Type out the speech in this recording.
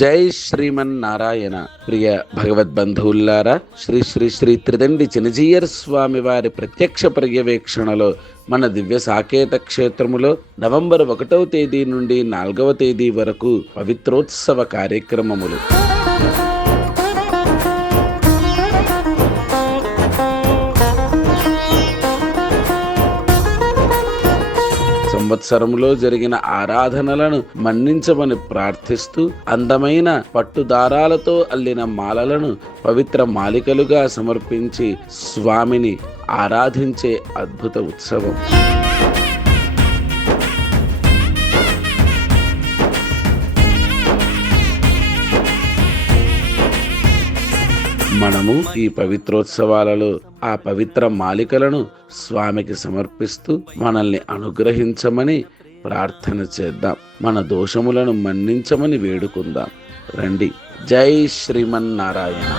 జై శ్రీమన్నారాయణ. ప్రియ భగవద్బంధువుల్లారా, శ్రీ శ్రీ శ్రీ త్రిదండి చినజీయర్ స్వామి వారి ప్రత్యక్ష పర్యవేక్షణలో మన దివ్య సాకేత క్షేత్రములో నవంబర్ 1వ తేదీ నుండి 4వ తేదీ వరకు పవిత్రోత్సవ కార్యక్రమములు. సంవత్సరంలో జరిగిన ఆరాధనలను మన్నించమని ప్రార్థిస్తూ అందమైన పట్టుదారాలతో అల్లిన మాలలను పవిత్ర మాలికలుగా సమర్పించి స్వామిని ఆరాధించే అద్భుత ఉత్సవం. మనము ఈ పవిత్రోత్సవాలలో ఆ పవిత్ర మాలికలను స్వామికి సమర్పిస్తూ మనల్ని అనుగ్రహించమని ప్రార్థన చేద్దాం. మన దోషములను మన్నించమని వేడుకుందాం. రండి. జై శ్రీమన్నారాయణ.